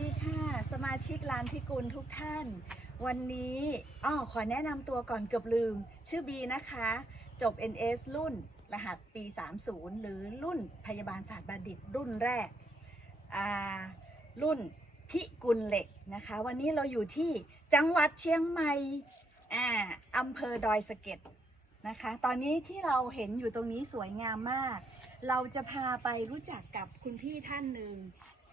วัสดีค่ะ สมาชิกร้านพิกุลทุกท่าน วันนี้อ้อขอแนะนำตัวก่อนเกือบลืม ชื่อบีนะคะ จบ NS รุ่นรหัสปี 30 หรือรุ่นพยาบาลศาสตร์บัณฑิตรุ่นแรกอ่ารุ่นพิกุลเหล็กนะคะ วันนี้เราอยู่ที่จังหวัดเชียงใหม่อ่าอำเภอดอยสะเก็ดนะคะ ตอนนี้ที่เราเห็นอยู่ตรงนี้สวยงามมาก เราจะพาไปรู้จักกับคุณพี่ท่านหนึ่ง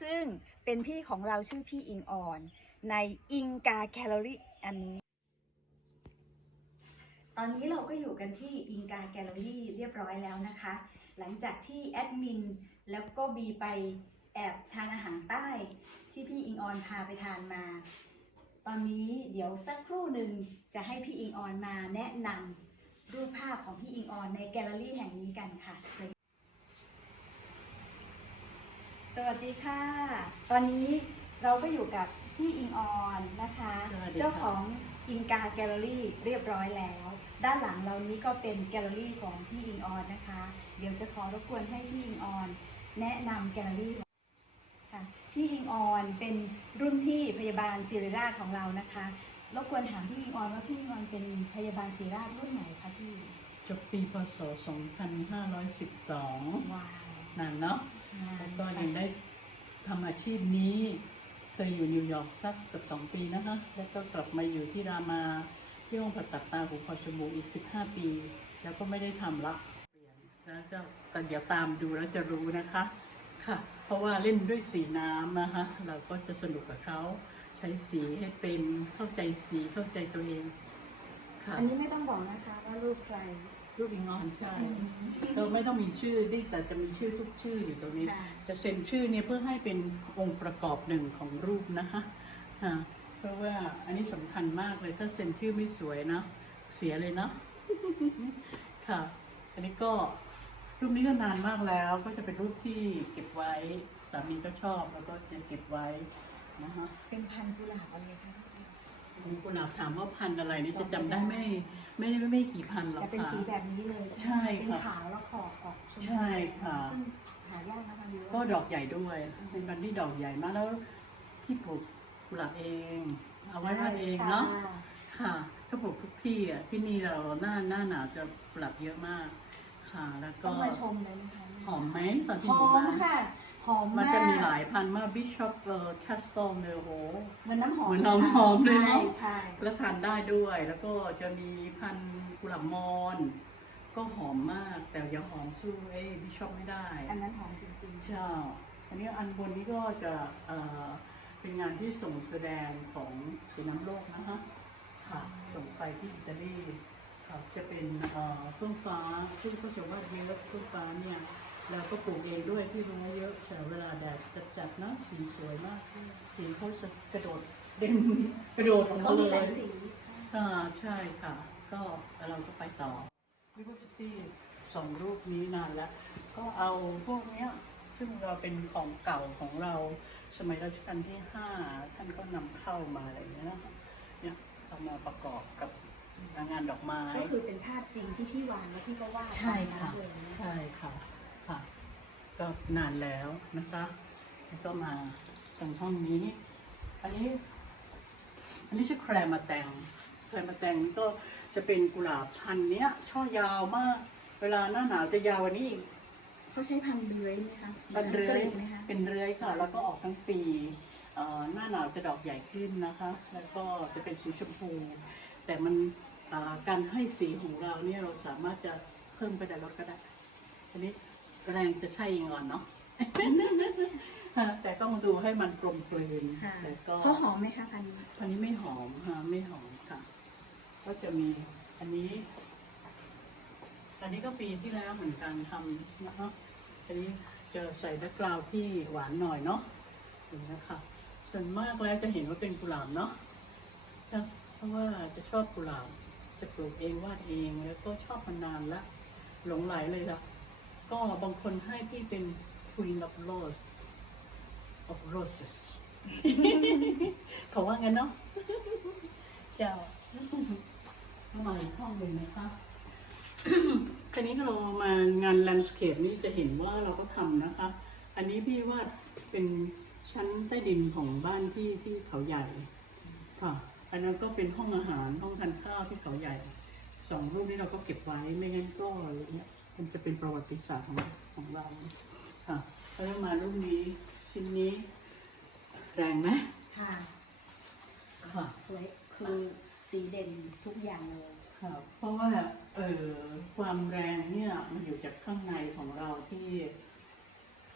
ซึ่งเป็นพี่ของเราชื่อพี่อิงอ่อน ในอิงกาแคลอรี่อันนี้ ตอนนี้เราก็อยู่กันที่อิงกาแกลลอรี่เรียบร้อยแล้วนะคะ หลังจากที่แอดมินแล้วก็บีไปแอบทานอาหารใต้ที่พี่อิงออนพาไปทานมา ตอนนี้เดี๋ยวสักครู่หนึ่งจะให้พี่อิงออนมาแนะนำรูปภาพของพี่อิงออนในแกลเลอรี่แห่งนี้กันค่ะเชิญ สวัสดีค่ะ ตอนนี้เราก็อยู่กับพี่อิงออนนะคะ สวัสดีค่ะ เจ้าของอิงกาแกลเลอรี่เรียบร้อยแล้ว ด้านหลังเรานี้ก็เป็นแกลเลอรี่ของพี่อิงออนนะคะ เดี๋ยวจะขอรบกวนให้พี่อิงออน แนะนำแกลเลอรี่ค่ะพี่อิงออนเป็นรุ่นพี่พยาบาลศิริราชของเรานะคะรบกวนถามพี่อิงออนว่าพี่อิงออนเป็นพยาบาลศิริราชรุ่นไหนคะพี่จบปีพศ 2512 ว้าว นานเนาะ แล้วก็ยังได้ทำอาชีพนี้ เคยอยู่นิวยอร์กสักเกือบสองปีนะคะ แล้วก็กลับมาอยู่ที่รามาที่ห้องผ่าตัดตาหูคอจมูกอีก 15 ปี แล้วก็ไม่ได้ทำละเปลี่ยนแล้วจะแต่เดี๋ยวตามดูแล้วจะรู้นะคะค่ะเพราะว่าเล่นด้วยสีน้ำนะคะ เราก็จะสนุกกับเขาใช้สีให้เป็นเข้าใจสีเข้าใจตัวเองค่ะอันนี้ไม่ต้องบอกนะคะว่ารูปใคร รูปอิงออนใช่เราไม่ต้องมีชื่อดิแต่จะมีชื่อทุกชื่ออยู่ตรงนี้ค่ะจะเซ็นชื่อเนี่ยเพื่อให้เป็นองค์ประกอบหนึ่งของรูปนะคะอ่าเพราะว่าอันนี้สำคัญมากเลยถ้าเซ็นชื่อไม่สวยนะเสียเลยเนาะค่ะ อันนี้ก็รูปนี้ก็นานมากแล้ว ก็จะเป็นรูปที่เก็บไว้สามีก็ชอบแล้วก็จะเก็บไว้นะคะเป็นพันธุ์กุหลาบอะไรคะ คุณกุหลาบถามว่าพันธุ์อะไรนี่จะจำได้ไม่ไม่ไม่ไม่กี่พันหรอกจะเป็นค่ะ สีแบบนี้เลยใช่ไหมเป็นค่ะขาวแล้วขอบออกชมพูใช่ค่ะ ซึ่งหายากนะคะพี่ว่าก็ดอกใหญ่ด้วย เป็นพันธุ์ที่ดอกใหญ่มากแล้วที่ปลูกกุหลาบเอง เอาไว้วาดเองเนาะค่ค่ะก็ปลูกทุกที่อะที่นี่เราหน้าหน้าหนาวจะกุหลาบเยอะมาก ค่ะ แล้วต้ก็องมาชมเลยนะคะหอมไหมตอนที่หอยู่อมบ้านค่ะ หอมมันมากจะมีหลายพันธุ์มากบิชอปเอ่อแคสตอลเนโฮเหมือนน้ำหอมเหมือนน้ำหอมเลยเนอะ ใช่ใช่แล้วทานได้ด้วย แล้วก็จะมีพันธุ์กุหลาบมอน ก็หอมมาก แต่อย่าหอมสู้เอ้บิชอปไม่ได้อันนั้นหอมจริงๆ ใช่อันนี้อันบนนี้ก็จะเอ่อเป็นงานที่ส่งแสดงของสีน้ำโลกนะคะค่ะส่งไปที่อิตาลีค่ะจะเป็นเอ่อเฟื่องฟ้าซึ่งเขาจะวาดเยอะเฟื่องฟ้าเนี่ย เราก็ปลูกเองด้วยที่รู้เยอะแต่เวลาแดดจัดๆนะสีสวยมาก สีเขาจะกระโดดเด่นกระโดดออกเขามามีเลหลายยสีอ่าใช่ค่ะ ก็เราก็ไปต่อวิวซิตี้สองรูปนี้นานแล้ว ก็เอาพวกเนี้ยซึ่งเราเป็นของเก่าของเราสมัยรัชกาลที่ห้าท่านก็นำเข้ามาอะไรอย่างเงี้ยนะคะเนี่ยเอามาประกอบกับงานดอกไม้ก็คือเป็นภาพจริงที่พี่วางแล้วพี่ก็วาดใช่ค่ะตามนั้นเลยนใช่ค่ะ ค่ะ ก็นานแล้วนะคะแล้วก็มาตรงห้องนี้ อันนี้ อันนี้ชื่อแครมาแตงแครมาแตงก็จะเป็นกุหลาบพันธุ์เนี้ย ช่อยาวมาก เวลาหน้าหนาวจะยาวกวันนี้อีกเขาใช้พันธุ์เลื้อยไหมคะเป็นเรือยไหมคะเป็นเรือยค่ะ แล้วก็ออกทั้งปีเอ่อหน้าหนาวจะดอกใหญ่ขึ้นนะคะ แล้วก็จะเป็นสีชมพู แต่มันอ่าการให้สีของเราเนี่ยเราสามารถจะเพิ่มไปได้ลดก็ได้อันนี้ แรงจะใช่งอนเนาะ แต่ต้องดูให้มันกลมกลืนค่ะแต่ก็เขาหอมไหมคะพันธุ์นี้อันนี้ไม่หอมค่ะไม่หอมค่ะ ก็จะมีอันนี้ อันนี้ก็ปีที่แล้วเหมือนกันทำนะคะอันนี้จะใส่แบ็กกราวด์ที่หวานหน่อยเนาะอย่างนี้ค่ะส่วนมากแล้วจะเห็นว่าเป็นกุหลาบเนาะนะเพราะว่าจะชอบกุหลาบจะปลูกเองวาดเองแล้วก็ชอบมานานละหลงไหลเลยละ ก็บางคนให้ที่เป็น Queen of Rose of Roses เขาว่างั้นเนาะเจ้ามาอีกห้องหนึ่งนะคะคันนี้เรามางานแลนด์สเคปนี่จะเห็นว่าเราก็ทำนะคะ อันนี้พี่วาดเป็นชั้นใต้ดินของบ้านที่ที่เขาใหญ่ค่ะอันนั้นก็เป็นห้องอาหารห้องทานข้าวที่เขาใหญ่สองรูปนี้เราก็เก็บไว้ไม่งั้นก็อะไรเงี้ย มันจะเป็นประวัติศาสตร์ของของเราค่ะแล้วมารูปนี้ชิ้นนี้ แรงไหมค่ะ ค่ะสวยคือสีเด่นทุกอย่างเลยค่ะเพราะว่าเออความแรงเนี่ยมันอยู่จากข้างในของเราที่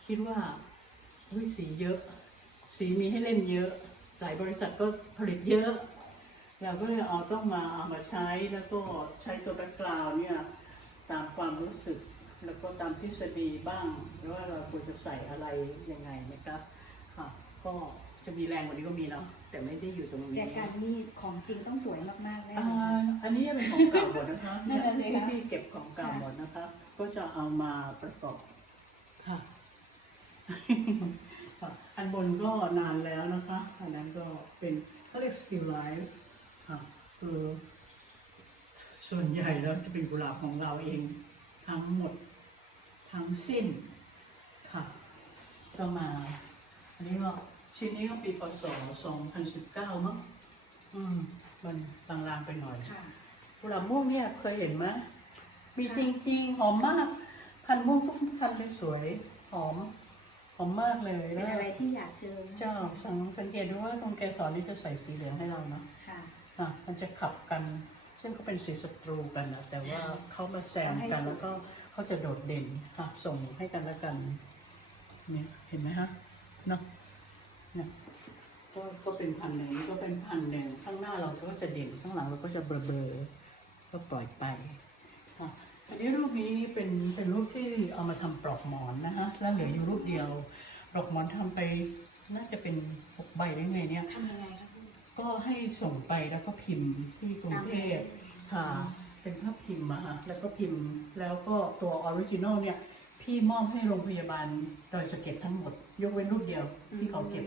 คิดว่าเฮ้ยสีเยอะ สีมีให้เล่นเยอะหลายบริษัทก็ผลิตเยอะ เราก็เลยเอาต้องมาเอามาใช้แล้วก็ใช้ตัวแบ็กกราวด์เนี่ย ตามความรู้สึก แล้วก็ตามทฤษฎีบ้างว่าเราควรจะใส่อะไรยังไงนะครับค่ะก็จะมีแรงกว่านี้ก็มีเนาะแต่ไม่ได้อยู่ตรงนี้แจกันนี่ของจริงต้องสวยมากๆแน่อ่นอนาอันนี้เป็นของเก่าหมดนะคะนั่นน่ะสิคะที่เก็บของเก่าหมดนะคะ ก็จะเอามาประกอบค่ะค่ะอันบนก็นานแล้วนะคะ อันนั้นก็เป็นเขาเรียกสติลไลท์ค่ะคือ ส่วนใหญ่แล้วจะเป็นกุหลาบของเราเองทั้งหมดทั้งสิ้นค่ะก็มา อันนี้ก็ชิ้นนี้ก็ปีพศ2019มั้งอืมมันลางๆไปหน่อยค่ะกุหลาบม่วงเนี่ยเคยเห็นไหมมีจริงๆ หอมมาก พันธุ์ม่วงทุกพันธุ์เป็นสวยหอมหอมมากเลยเป็นอะไรที่อยากเจอเจ้าสังสังเกตดูว่าตรงแกสอนนี่จะใส่สีเหลืองให้เราเนาะค่ะอะมันจะขับกัน ซึ่งก็เป็นสีศัตรูกันนะแต่ว่าเขามาแซมกันแล้วก็เขาจะโดดเด่นค่ะส่งให้กันและกันเนี่ยเห็นไหมฮะเนาะเนี่ยก็ก็เป็นพันหนึ่งนี่ก็เป็นพันหนึ่งข้างหน้าเราก็จะเด่นข้างหลังเราก็จะเบลอเบลอๆก็ปล่อยไปค่ะอันนี้รูปนี้เป็นเป็นรูปที่เอามาทำปลอกหมอนนะฮะแล้วเหลืออยู่รูปเดียวปลอกหมอนทำไปน่าจะเป็นหกใบได้ไงเนี่ยทำยังไงคะพี่ ก็ให้ส่งไปแล้วก็พิมพ์ที่กรุงเทพค่ะ เป็นภาพพิมพ์มาค่ะแล้วก็พิมพ์แล้วก็ตัวออริจินอลเนี่ยพี่มอบให้โรงพยาบาลดอยสะเก็ดทั้งหมด ยกเว้นรูปเดียวที่เขาเก็บ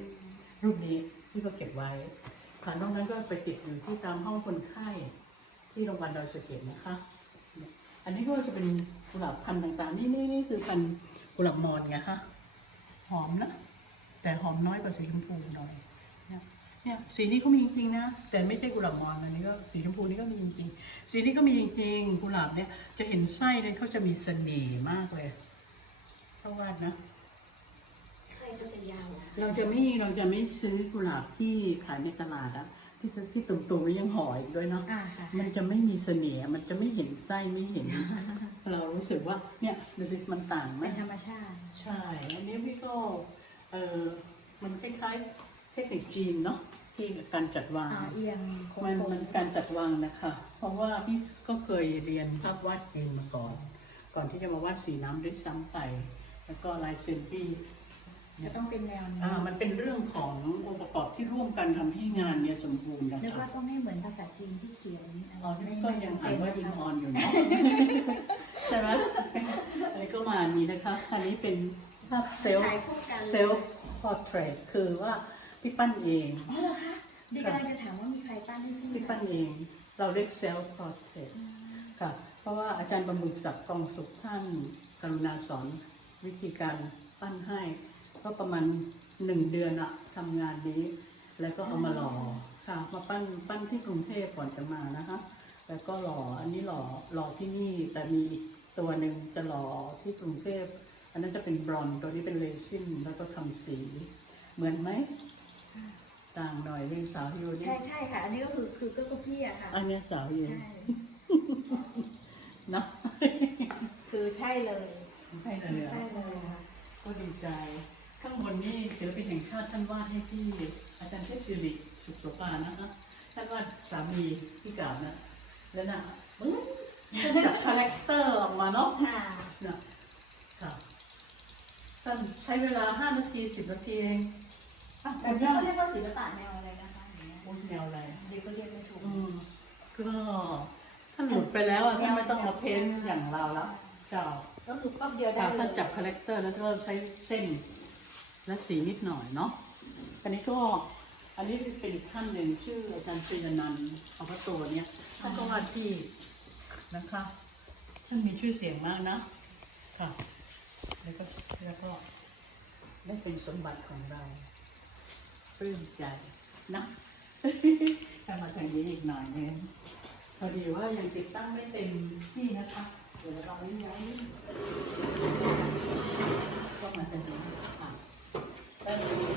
รูปนี้ที่เขาเก็บไว้ค่ะนอกนั้นก็ไปติดอยู่ที่ตามห้องคนไข้ที่โรงพยาบาลดอยสะเก็ดนะคะเนี่ยอันนี้ก็จะเป็นกุหลาบพันธุ์ต่างๆ นี่นี่นี่คือพันธุ์กุหลาบมอนไงคะหอมนะแต่หอมน้อยกว่าสีชมพูหน่อย เนี่ยเนี่ยสีนี้ก็มีจริงๆนะ แต่ไม่ใช่กุหลาบมอนอันนี้ก็สีชมพูนี่ก็มีจริงๆสีนี้ก็มีจริงๆกุหลาบเนี่ยจะเห็นไส้เลยเขาจะมีเสน่ห์มากเลยเพราะว่านะใครจะไปยาวนะเราจะไม่เราจะไม่ซื้อกุหลาบที่ขายในตลาดอะที่ที่ตุ่มๆแล้วยังห่ออีกด้วยเนาะอ่าค่ะ มันจะไม่มีเสน่ห์มันจะไม่เห็นไส้ไม่เห็น เรารู้สึกว่าเนี่ยดูสิมันต่างไหม เป็นธรรมชาติ ใช่ อันนี้พี่ก็เออมันคล้ายๆเทคนิคจีนเนาะ ที่การจัดวางอ่าเอียงโค้มันงมันการจัดวางนะคะ เพราะว่าพี่ก็เคยเรียนภาพวาดจีนมาก่อน ก่อนที่จะมาวาดสีน้ำด้วยซ้ำไป แล้วก็ลายเซ็นพี่จะต้องเป็นแนวนี้อ่ามันเป็นเรื่องขององค์ประกอบที่ร่วมกันทำให้งานเนี่ยสมบูรณ์นะนึกคะว่าต้องให้เหมือนภาษาจีนที่เขียนอ๋อนี่ก็ยังอ่านว่าอินออนอยู่เนาะ ใช่ไหมอันนี้ก็มาอันนี้นะคะ อันนี้เป็นภาพเซลล์ ถ่ายคู่กัน เซลฟ์พอร์เทรตคือว่า พี่ปั้นเอง อ๋อเหรอคะดีกำลังจะถามว่ามีใครตั้งให้พี่พี่ปั้นเอง เราเรียกเซลฟ์พอร์เทรตค่ะ เพราะว่าอาจารย์บำรุงศักดิ์กองสุขท่านกรุณาสอนวิธีการปั้นให้ ก็ประมาณหนึ่งเดือนอะทำงานนี้ แล้วก็เอามาหล่อค่ะ มาปั้นปั้นที่กรุงเทพก่อนจะมานะคะ แล้วก็หล่ออันนี้หล่อหล่อที่นี่แต่มีอีกตัวหนึ่งจะหล่อที่กรุงเทพอันนั้นจะเป็นบรอนซ์ตัวนี้เป็นเรซินแล้วก็ทำสี เหมือนไหม ต่างหน่อยเรื่องสาวยูนี่ใช่ใช่ค่ะ อันนี้ก็คือคือก็คือพี่อะค่ะอันเนี้ยสาวยูใช่นะคือใช่เลยใช่เลยใช่อะเลยค่ะก็ดีใจ ข้างบนนี่ศิลปินแห่งชาติท่านวาดให้ที่อาจารย์เทพศิริสุขโสภานะคะท่านวาดสามีพี่กาบนะแล้วนะมึงจับคาแรคเตอร์ออกมาเนาะค่ะนะค่ะท่านใช้เวลาห้านาทีสิบนาทีเองอะ แต่คุณที่ย่าเขาเรียกว่าศิลปะแนวอะไรนะคะอย่างเงี้ยโอ้ยแนวอะไร เด็กก็เรียกไม่ถูกอืมก็ท่านหลุดไปแล้วอะท่านไม่ต้องมาเพ้นท์อย่างเราแล้วเจ้าก็คือปั๊บเดียวได้ค่ะเลยท่านจับคาแรคเตอร์แล้วก็ใช้เส้น และสีนิดหน่อยเนาะอันนี้ก็อันนี้เป็นอีกท่านหนึ่งชื่ออาจารย์ปรียนันท์เอาพระตัวเนี้ยท่านก็วาดที่นะคะท่านมีชื่อเสียงมากนะค่ะแล้วก็แล้วก็ได้เป็นสมบัติของเรา ปลื้มใจนะถ้ามาทางนี้อีกหน่อยนึงพอดีว่ายังติดตั้งไม่เต็มที่นะคะ เดี๋ยวเราย้ายก็มาทางนี้ค่ะได้เลย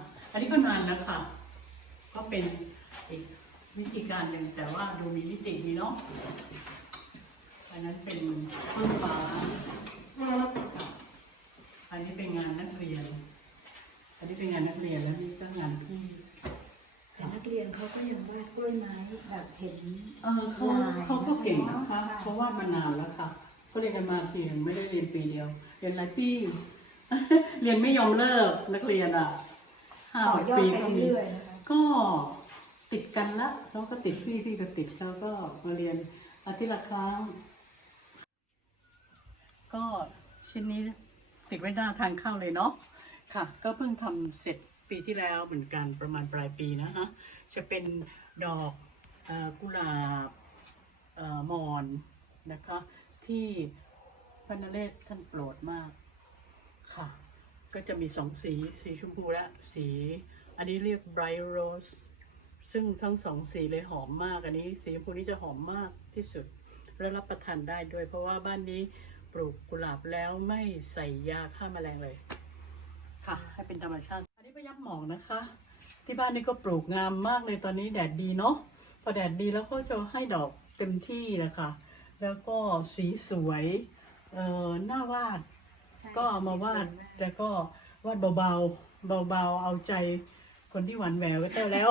ๆอันนี้ก็นานแล้วค่ะก็เป็นอีกวิธีการหนึ่งแต่ว่าดูมีมิติดีเนาะ อันนั้นเป็นต้นฟ้าอันนี้เป็นงานนักเรียน อันนี้เป็นงานนักเรียนแล้วนี่ก็งานที่แต่นักเรียนเขาก็ยังวาดกล้วยไม้แบบเห็นเออเขาลายเขาก็เก่งนะคะค่ะเขาวาดมานานแล้วค่ะเขาเรียนกันมาเพียงไม่ได้เรียนปีเดียว เรียนหลายปีเรียนไม่ยอมเลิกนักเรียนอะห้าต่อหกยอดปีไปก็มีเรื่อยๆนะคะก็ติดกันละเขาก็ติดพี่พี่ก็ติดเขาก็มาเรียนอาทิตย์ละครั้งก็ชิ้นนี้ติดไว้หน้าทางเข้าเลยเนาะ ค่ะ ก็เพิ่งทำเสร็จปีที่แล้วเหมือนกันประมาณปลายปีนะฮะจะเป็นดอกอกุหลาบออมอนนะคะ ที่พระนเรศท่านโปรดมากค่ะ ก็จะมีสองสี สีชมพูและสี อันนี้เรียก bright rose ซึ่งทั้งสองสีเลยหอมมากอันนี้ สีชมพูนี่จะหอมมากที่สุด และรับประทานได้ด้วย เพราะว่าบ้านนี้ปลูกกุหลาบแล้วไม่ใส่ยาฆ่าแมลงเลย ค่ะ ให้เป็นธรรมชาติ อันนี้พยับหมองนะคะ ที่บ้านนี่ก็ปลูกงามมากเลยตอนนี้แดดดีเนาะพอแดดดีแล้วก็จะให้ดอกเต็มที่นะคะ แล้วก็สีสวยเอ่อหน้าวาด ก็เอามาวาดแล้วก็วาดเบาๆเบาๆเอาใจคนที่หวานแหววก็ได้แล้ว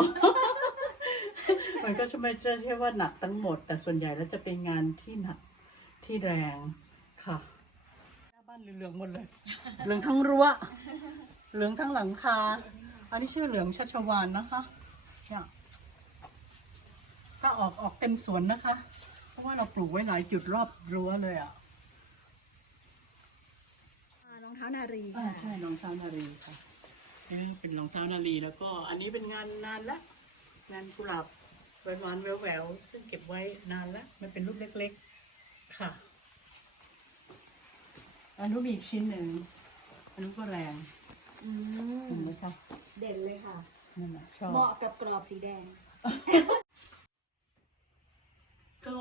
มันก็จะไม่ใช่ว่าหนักทั้งหมด แต่ส่วนใหญ่แล้วจะเป็นงานที่หนักที่แรงค่ะหน้าบ้านเหลืองๆหมดเลยเหลืองทั้งรั้ว เหลืองทั้งหลังคา อันนี้ชื่อเหลืองชัชวานนะคะเนี่ยถ้าออกออกเต็มสวนนะคะ เพราะว่าเราปลูกไว้หลายจุดรอบรั้วเลยอะรองเท้านารีอ่าค่ะใช่รองเท้านารีค่ะนี่เป็นรองเท้านารีแล้วก็ อันนี้เป็นงานนานละงานกุหลาบหวานๆแหววๆซึ่งเก็บไว้นานละมันเป็นรูปเล็กๆค่ะ อันนู้นมีอีกชิ้นหนึ่งอันนู้นก็แรง อืเห็นมไหมคะเด่นเลยค่ะ นั่นแหละชอบ เหมาะกับกรอบสีแดง ก็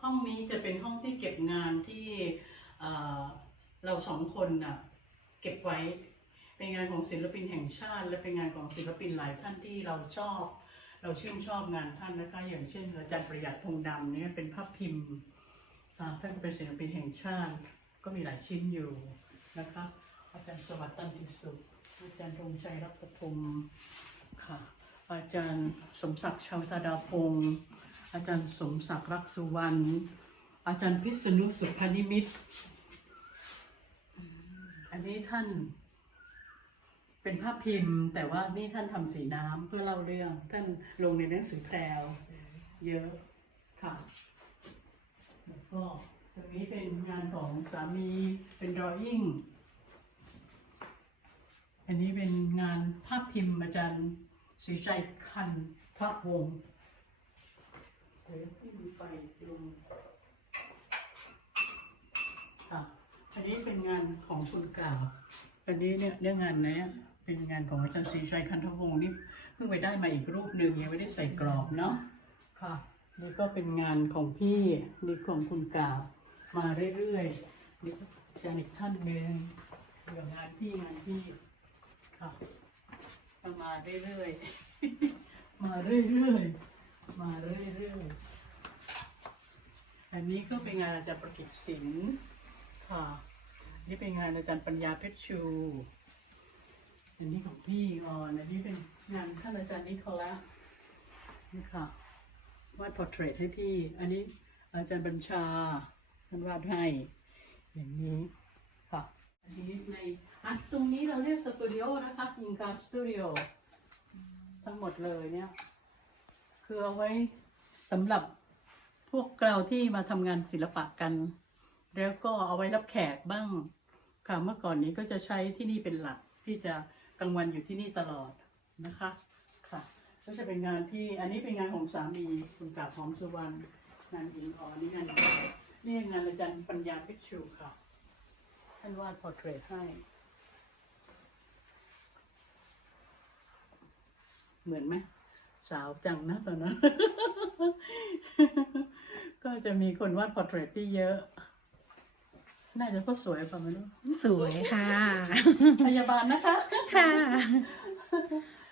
ห้องนี้จะเป็นห้องที่เก็บงานที่เอ่อเราสองคนน่ะเก็บไว้ เป็นงานของศิลปินแห่งชาติ และเป็นงานของศิลปินหลายท่านที่เราชอบ เราชื่นชอบงานท่านนะคะอย่างเช่นอาจารย์ประหยัดพงษ์ดำเนี่ยเป็นภาพพิมพ์อ่าท่านก็เป็นศิลปินแห่งชาติ ก็มีหลายชิ้นอยู่นะคะ อาจารย์สวัสดิ์ตันติสุข อาจารย์ธงชัยรัตพรมค่ะ อาจารย์สมศักดิ์ชาวธาดาพงศ์อาจารย์สมศักดิ์รักสุวรรณ อาจารย์พิษณุสุพนิมิต อันนี้ท่านเป็นภาพพิมพ์ แต่ว่านี่ท่านทำสีน้ำเพื่อเล่าเรื่อง ท่านลงในหนังสือแพรวเยอะค่ะ แล้วก็ตรงนี้เป็นงานของสามีเป็นดรอยิ่ง อันนี้เป็นงานภาพพิมพ์อาจารย์ศรีชัยคันพระวงศ์เดี๋ยวที่มีไฟลงค่ะอันนี้เป็นงานของคุณกล่าว อันนี้เนี่ยเรื่องงานเนี้ยเป็นงานของอาจารย์ศรีชัยคันธวงศ์นี่เพิ่งไปได้มาอีกรูปหนึ่งยังไม่ได้ใส่กรอบเนาะค่ะ นี่ก็เป็นงานของพี่นี่ของคุณกล่าว มาเรื่อยๆนี่ก็อาจารย์อีกท่านหนึ่งเรื่องงานพี่งานพี่ ค่ะก็มาเรื่อยๆ มาเรื่อยๆ มาเรื่อยๆ อันนี้ก็เป็นงานอาจารย์ประกิตศิลป์ค่ะ นี่เป็นงานอาจารย์ปัญญาเพชรชู อันนี้ของพี่ออนอันนี้เป็นงานท่านอาจารย์นิโคละนี่ค่ะวาดพอร์เทรตให้พี่ อันนี้อาจารย์บัญชาท่านวาดให้ อย่างนี้ค่ะ อันนี้ใน อะตรงนี้เราเรียกสตูดิโอนะคะยิงการสตูดิโอทั้งหมดเลยเนี่ย คือเอาไว้สำหรับพวกเราที่มาทำงานศิลปะกัน แล้วก็เอาไว้รับแขกบ้าง ค่ะเมื่อก่อนนี้ก็จะใช้ที่นี่เป็นหลักที่จะกลางวันอยู่ที่นี่ตลอดนะคะค่ะ ก็จะเป็นงานที่อันนี้เป็นงานของสามีคุณกาบหอมสุวรรณงานอิงออนี่งานนี่งานอาจารย์ปัญญาพิชชูค่ะท่านวาดพอร์เทรตให้ เหมือนไหมสาวจังนะตอนนั้น ก็จะมีคนวาดพอร์เทรตที่เยอะ น่าจะก็สวยป่ะไม่รู้สวยค่ะ พยาบาลนะคะ ค่ะ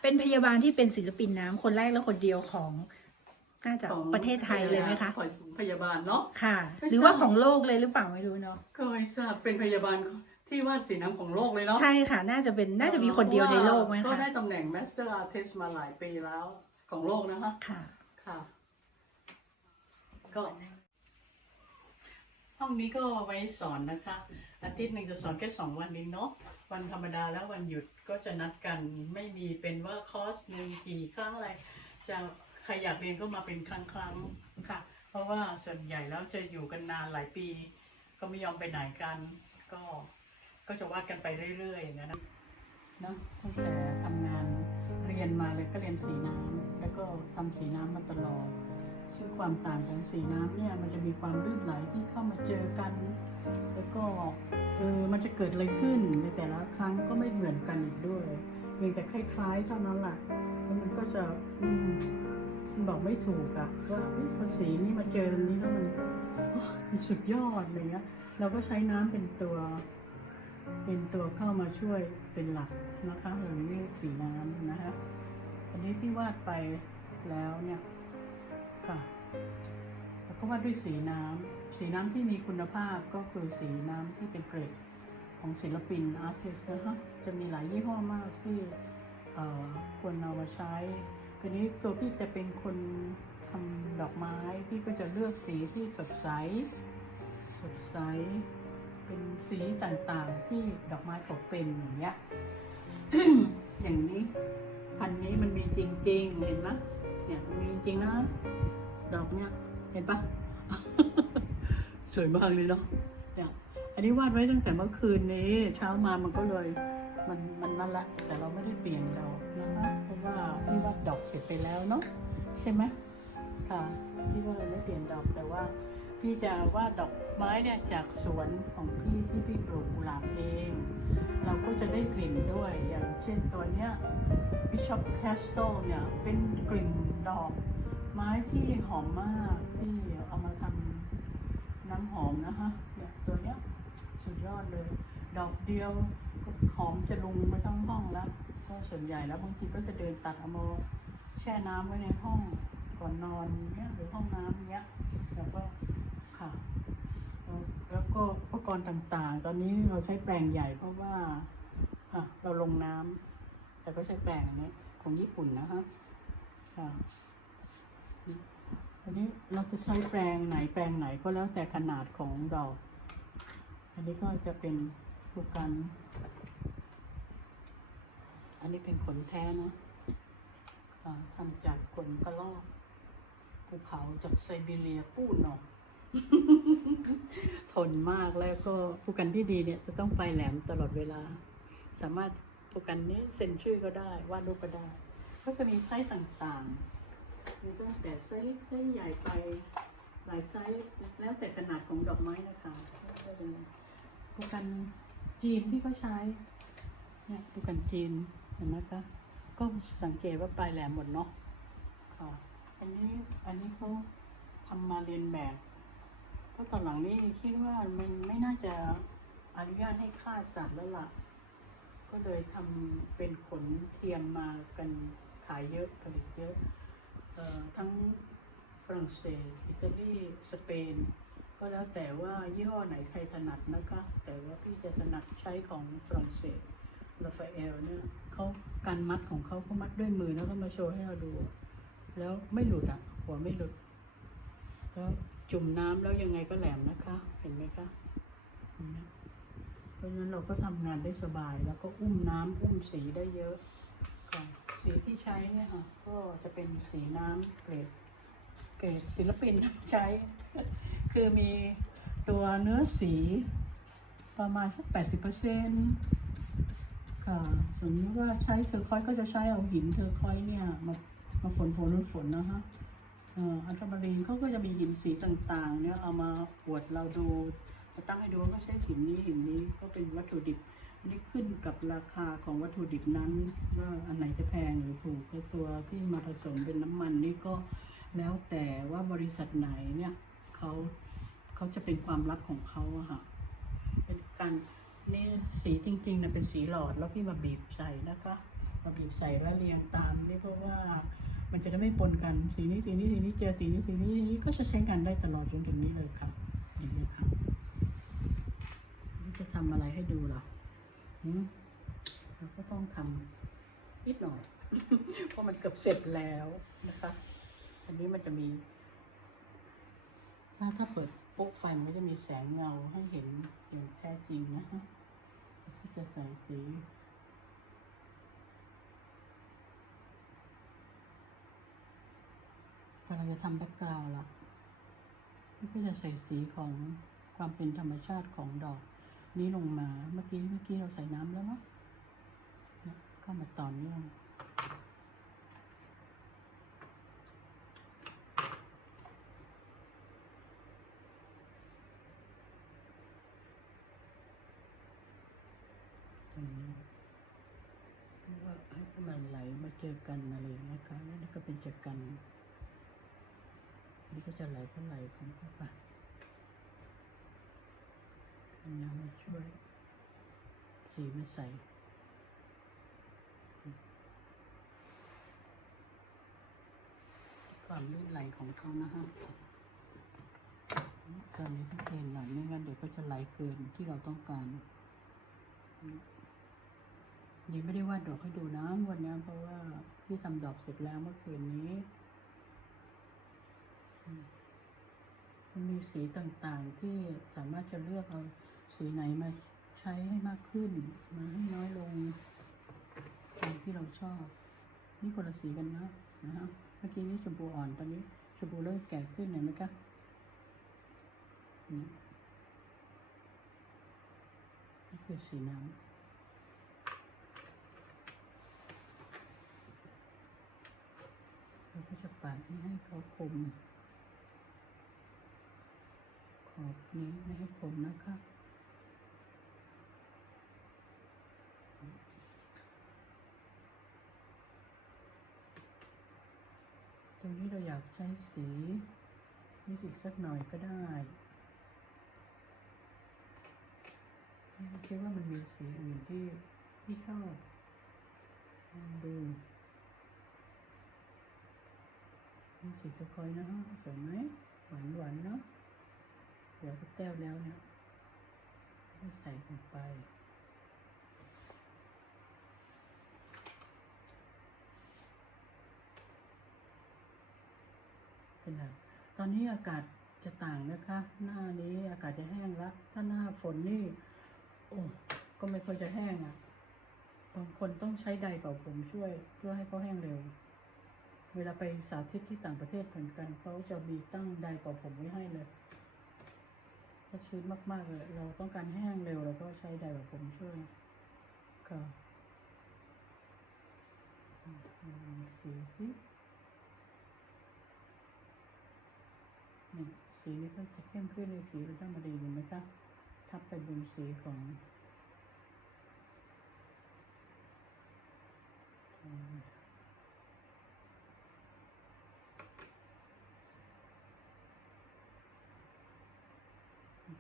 เป็นพยาบาลที่เป็นศิลปินน้ำคนแรกและคนเดียวของน่าจะของประเทศไทยเลยไหมคะ พยาบาลเนาะ ค่ะไม่ทราบหรือว่าของโลกเลยหรือเปล่าไม่รู้เนาะ ก็ไม่ทราบเป็นพยาบาล ที่วาดสีน้ำของโลกเลยเนาะใช่ค่ะ น่าจะเป็นน่าจะมีคนเดียวในโลกไหมก็คะได้ตำแหน่ง Master Artist มาหลายปีแล้วของโลกนะคะค่ะค่ะก็ห้องนี้ก็ไว้สอนนะคะ อาทิตย์หนึ่งจะสอนแค่สองวันนี้เนาะวันธรรมดาแล้ววันหยุดก็จะนัดกันไม่มีเป็นว่าคอร์สหนึ่งกี่ครั้งอะไร จะใครอยากเรียนก็มาเป็นครั้งครั้งๆค่ะ เพราะว่าส่วนใหญ่แล้วจะอยู่กันนานหลายปี ก็ไม่ยอมไปไหนกันก็ ก็จะวาดกันไปเรื่อยๆอย่างนั้นนะเนอะตั้งแต่ทำงานเรียนมาเลยก็เรียนสีน้ำแล้วก็ทำสีน้ำมาตลอดซึ่งความต่างของสีน้ำเนี่ยมันจะมีความลื่นไหลที่เข้ามาเจอกัน แล้วก็เออมันจะเกิดอะไรขึ้นในแต่ละครั้งก็ไม่เหมือนกันอีกด้วยเพียงแต่คล้ายๆเท่านั้นแหละแล้วมันก็จะอืมบอกไม่ถูกอะว่าเฮ้ยพอสีนี้มาเจอตรงนี้แล้วมันอ้ยมันสุดยอดอะไรเงี้ยเราก็ใช้น้ำเป็นตัว เป็นตัวเข้ามาช่วยเป็นหลักนะคะเราเรียกสีน้ำนะคะอันนี้ที่วาดไปแล้วเนี่ยค่ะแล้วก็วาดด้วยสีน้ำสีน้ำที่มีคุณภาพก็คือสีน้ำที่เป็นเกรดของศิลปินอาร์ติสนะคะจะมีหลายยี่ห้อมากที่เอ่อควรเอามาใช้ทีนี้ตัวพี่จะเป็นคนทำดอกไม้ พี่ก็จะเลือกสีที่สดใส สดใส เป็นสีต่างๆที่ดอกไม้เขาเป็นอย่างเงี้ย อย่างนี้พันนี้มันมีจริง ๆ เห็นไหมเนี่ยมันมีจริงนะ ดอกเนี่ยเห็นปะสวยมากเลยเนาะเนี่ยอันนี้วาดไว้ตั้งแต่เมื่อคืนนี้ เช้ามามันก็เลยมันมันนั่นละแต่เราไม่ได้เปลี่ยนดอกนะคะเพราะว่าพี่วาดดอกเสร็จไปแล้วเนาะใช่ไหมค่ะพี่ก็เลยไม่เปลี่ยนดอกแต่ว่า พี่จะวาดดอกไม้เนี่ยจากสวนของพี่ที่พี่ปลูกกุหลาบเอง เราก็จะได้กลิ่นด้วยอย่างเช่นตัวเนี้ย Bishop Castle เนี่ยเป็นกลิ่นดอกไม้ที่หอมมากที่เอามาทำน้ำหอมนะคะเนี่ยตัวเนี้ยสุดยอดเลย ดอกเดียวหอมจะลุงไปทั้งห้องแล้วก็ส่วนใหญ่แล้วบางทีก็จะเดินตัดเอามาแช่น้ำไว้ในห้องก่อนนอนเนี้ยหรือห้องน้ำเนี้ยแล้วก็ค่ะแล้วแล้วก็อุปก รต่างๆ ตอนนี้เราใช้แปรงใหญ่เพราะว่าเราลงน้ำแต่ก็ใช้แปรงนี้ของญี่ปุ่นนะคะค่ะอันนี้เราจะใช้แปรงไหนแปรงไหนก็แล้วแต่ขนาดของดอก อันนี้ก็จะเป็นลูกกัน อันนี้เป็นขนแท้นะทำจากขนกระรอกภูเขาจากไซบีเรียปูนเนาะ ทนมากแล้วก็ผู้กันที่ดีเนี่ยจะต้องไปแหลมตลอดเวลา สามารถผู้กันนี้เซ็นชื่อก็ได้วาดรูปก็ได้ก็จะมีไซส์ต่างๆมีตั้งแต่ไซส์เล็กไซส์ใหญ่ไปหลายไซส์แล้วแต่ขนาดของดอกไม้นะคะก็จะปูกันจีนที่เขาใช้เนี่ยปูกันจีนเห็นไหมคะก็สังเกตว่าปลายแหลมหมดเนาะค่ะอันนี้อันนี้เขาทำมาเรียนแบบ เพราะตอนหลังนี่คิดว่ามันไม่น่าจะอนุญาตให้ฆ่าสัตว์แล้วล่ะ ก็เลยทำเป็นขนเทียมมากันขายเยอะผลิตเยอะออทั้งฝรั่งเศสอิตาลีสเปน ก็แล้วแต่ว่ายี่ห้อไหนใครถนัดนะคะ แต่ว่าพี่จะถนัดใช้ของฝรั่งเศสราฟาเอลเนี่ยเขาการมัดของเขาเขามัดด้วยมือแล้วก็มาโชว์ให้เราดู แล้วไม่หลุดอะ หัวไม่หลุดแล้ว จุ่มน้ำแล้วยังไงก็แหลมนะคะ เห็นไหมคะเพราะฉะนั้นเราก็ทำงานได้สบายแล้วก็อุ้มน้ำอุ้มสีได้เยอะค่ะสีที่ใช้เนี่ยค่ะ ก็จะเป็นสีน้ำเกรดเกรดศิลปินใช้ คือมีตัวเนื้อสีประมาณสักแปดสิบเปอร์เซ็นต์ค่ะสมมติว่าใช้เทอร์คอยก็จะใช้เอาหินเทอร์คอยเนี่ยมามาฝนฝนฝนนะคะ อัลตรามารีนเขาก็จะมีหินสีต่างๆ เนี่ยเอามาอวดเราดูจะตั้งให้ดูว่าใช้หินนี้หินนี้ก็เป็นวัตถุดิบนนี้ขึ้นกับราคาของวัตถุดิบนั้นว่าอันไหนจะแพงหรือถูกก็ตัวที่มาผสมเป็นน้ำมันนี่ก็แล้วแต่ว่าบริษัทไหนเนี่ยเขาเขาจะเป็นความลับของเขาอะค่ะเป็นการนี่สีจริงๆนะเป็นสีหลอดแล้วพี่มาบีบใส่นะคะ มาบีบใส่แล้วเรียงตามนี่เพราะว่า มันจะได้ไม่ปนกัน สีนี้สีนี้สีนี้เจอสีนี้สีนี้สีนี้ก็จะใช้งานได้ตลอดจนถึงนี้เลยค่ะอย่างนี้ค่ะจะทำอะไรให้ดูเหรอเราก็ต้องทำนิดหน่อย เพราะมันเกือบเสร็จแล้วนะคะ อันนี้มันจะมี ถ้าถ้าเปิดปุ๊บไฟมันก็จะมีแสงเงาให้เห็นอย่างแท้จริงนะฮะจะใส่สี กำลังจะทำแบ็กกราวด์ละนี่ก็จะใส่สีของความเป็นธรรมชาติของดอกนี้ลงมา เมื่อกี้เมื่อกี้เราใส่น้ำแล้วเนาะเนี่ยเข้ามาต่อเนื่องตรงนี้เพราะว่าให้มันไหลมาเจอกันอะไรอย่าเงี้ยค่ะแล้วนี่ก็เป็นเจอกัน นี่ก็จะไหลก็ไหลของเข้าไปเอาน้ำมาช่วย สีไม่ใส่ความลื่นไหลของเขานะฮะตอนนี้ต้องเทหน่อยไม่งั้นเดี๋ยวก็จะไหลเกินที่เราต้องการ นี่ไม่ได้วาดดอกให้ดูนะวันนี้เพราะว่าพี่ทำดอกเสร็จแล้วเมื่อคืนนี้ มันมีสีต่างๆที่สามารถจะเลือกเอาสีไหนมาใช้ให้มากขึ้น มาให้น้อยลงตามที่เราชอบ นี่คนละสีกันนะนะฮะเมื่อกี้นี่ชมพูอ่อนตอนนี้ชมพูเริ่มแก่ขึ้นเห็นไหมคะนี่คือสีน้ำเราก็จะปาดให้เขาคม อบนี้ไม่ให้คมนะคะตรงนี้เราอยากใช้สีนี่อีกสักหน่อยก็ได้คิดว่ามันมีสีอื่นที่ที่ชอบลองดูมีสีตะคอยนะฮะสวยไหมหวานหวานๆเนาะ เดี๋ยวก็แก้วแล้วนี่ยก็ใส่ลงไปเป็นไรตอนนี้อากาศจะต่างนะคะ หน้านี้อากาศจะแห้งแล้ว ถ้าหน้าฝนนี่ โอ้ก็ไม่ค่อยจะแห้งอะบางคนต้องใช้ใดเป่าผมช่วย เพื่อให้เขาแห้งเร็ว เวลาไปสาธิตที่ต่างประเทศเหมือนกันเขาจะมีตั้งไดร์เป่าผมไว้ให้เลยาชื้นมากๆเลยเราต้องการแห้งเร็วเราก็ใช้ไดร์เป่าผมช่วยค่ะสีสินี่สีนี้ก็จะเข้มขึ้นในสีเราต้องมาดีดูไหมคะทับไปบนสีของอืม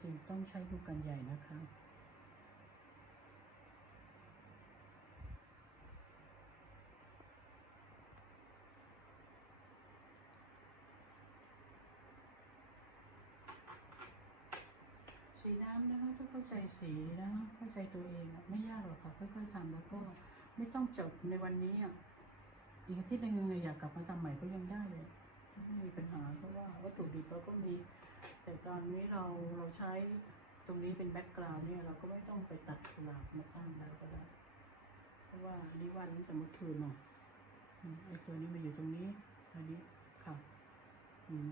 จริงต้องใช้ดูกันใหญ่นะคะสีน้ำนะคะถ้าเข้าใจสีนะคะเข้าใจตัวเองอะไม่ยากหรอกค่ะค่อยๆทำแล้วก็ไม่ต้องจบในวันนี้อะอีกทิตย์หนึงเลยอยากกลับมาทำใหม่ก็ยังได้เลยไม่มีปัญหาเพราะว่าวัตถุดิบเราก็มี แต่ตอนนี้เราเราใช้ตรงนี้เป็นแบ็กกราวน์เนี่ยเราก็ไม่ต้องไปตัดกุหลาบมาตั้งแล้วก็ได้ เพราะว่านี่วันนี้จะมื่อคืนเนาะไอตัวนี้มาอยู่ตรงนี้อันนี้ค่ะอืม